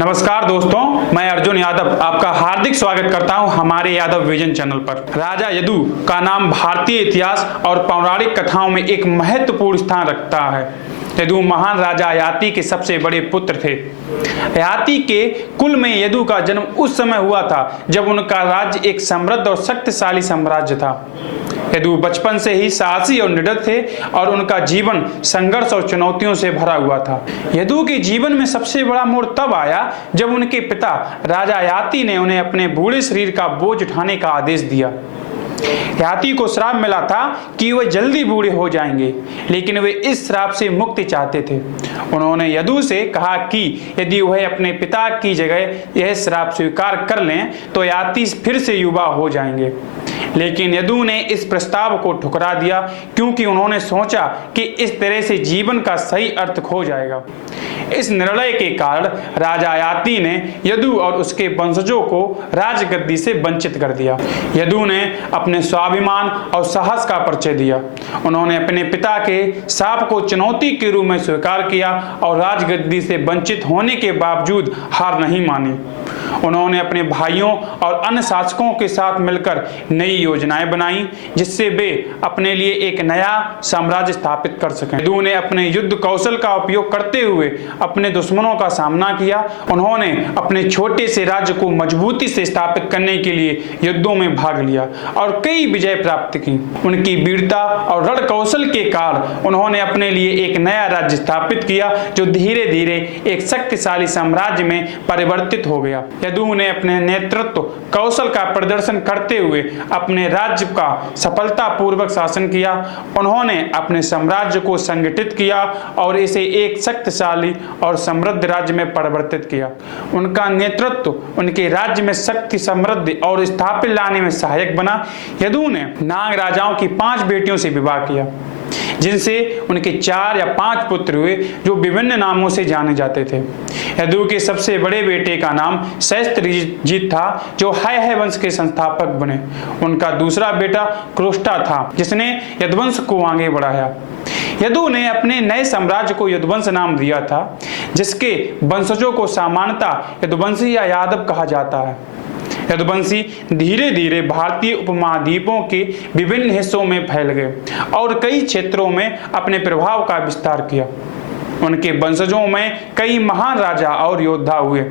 नमस्कार दोस्तों, मैं अर्जुन यादव आपका हार्दिक स्वागत करता हूं हमारे यादव विजन चैनल पर। राजा यदु का नाम भारतीय इतिहास और पौराणिक कथाओं में एक महत्वपूर्ण स्थान रखता है। यदु महान राजा ययाति के सबसे बड़े पुत्र थे। ययाति के कुल में यदु का जन्म उस समय हुआ था जब उनका राज्य एक समृद्ध और शक्तिशाली साम्राज्य था। यदु बचपन से ही साहसी और निडर थे और उनका जीवन संघर्ष और चुनौतियों से भरा हुआ था। यदु के जीवन में सबसे बड़ा मोड़ तब आया जब उनके पिता राजा ययाति ने उन्हें अपने बूढ़े शरीर का बोझ उठाने का आदेश दिया। ययाति को श्राप मिला था कि वे जल्दी बूढ़े हो जाएंगे, लेकिन वे इस श्राप से मुक्ति चाहते थे। उन्होंने यदु से कहा कि यदि वह अपने पिता की जगह यह श्राप स्वीकार कर लें तो ययाति फिर से युवा हो जाएंगे। लेकिन यदु ने इस प्रस्ताव को ठुकरा दिया क्योंकि उन्होंने सोचा कि इस तरह से जीवन का सही अर्थ खो जाएगा। इस निर्णय के कारण राजा ययाति ने यदु और उसके वंशजों को राजगद्दी से वंचित कर दिया। यदु ने अपने स्वाभिमान और साहस का परिचय दिया। उन्होंने अपने पिता के शाप को चुनौती के रूप में स्वीकार किया और राजगद्दी से वंचित होने के बावजूद हार नहीं मानी। उन्होंने अपने भाइयों और अन्य शासकों के साथ मिलकर नई योजनाएं बनाई जिससे वे अपने लिए एक नया साम्राज्य स्थापित कर सकें। यदु ने अपने युद्ध कौशल का उपयोग करते हुए अपने दुश्मनों का सामना किया। उन्होंने अपने छोटे से राज्य को मजबूती से स्थापित करने के लिए युद्धों में भाग लिया और कई विजय प्राप्त की। उनकी वीरता और रण कौशल के कारण उन्होंने अपने लिए एक नया राज्य स्थापित किया जो धीरे धीरे एक शक्तिशाली साम्राज्य में परिवर्तित हो गया। यदु ने अपने नेतृत्व कौशल का प्रदर्शन करते हुए अपने राज्य का सफलतापूर्वक शासन किया। उन्होंने अपने साम्राज्य को संगठित किया और इसे एक शक्तिशाली और समृद्ध राज्य में परिवर्तित किया। उनका नेतृत्व उनके राज्य में शक्ति, समृद्धि और स्थापित लाने में सहायक बना। यदु ने नाग राजाओं की 5 बेटियों से विवाह किया जिनसे उनके 4 या 5 पुत्र हुए जो विभिन्न नामों से जाने जाते थे। यदु के सबसे बड़े बेटे का नाम सहस्त्रजित था जो है वंश के संस्थापक बने। उनका दूसरा बेटा क्रोष्टा था जिसने यदुवंश को आगे बढ़ाया। यदु ने अपने नए साम्राज्य को यदुवंश नाम दिया था जिसके वंशजों को सामान्यतः यदुवंशी या यादव कहा जाता है। यदुवंशी धीरे धीरे भारतीय उपमहाद्वीपों के विभिन्न हिस्सों में फैल गए और कई क्षेत्रों में अपने प्रभाव का विस्तार किया। उनके वंशजों में कई महान राजा और योद्धा हुए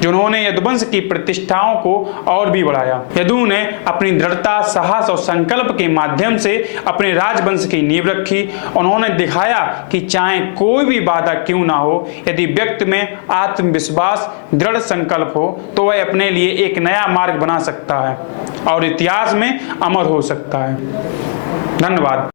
जिन्होंने यदुवंश की प्रतिष्ठाओं को और भी बढ़ाया। यदु ने अपनी दृढ़ता, साहस और संकल्प के माध्यम से अपने राजवंश की नींव रखी। उन्होंने दिखाया कि चाहे कोई भी बाधा क्यों ना हो, यदि व्यक्ति में आत्मविश्वास, दृढ़ संकल्प हो तो वह अपने लिए एक नया मार्ग बना सकता है और इतिहास में अमर हो सकता है। धन्यवाद।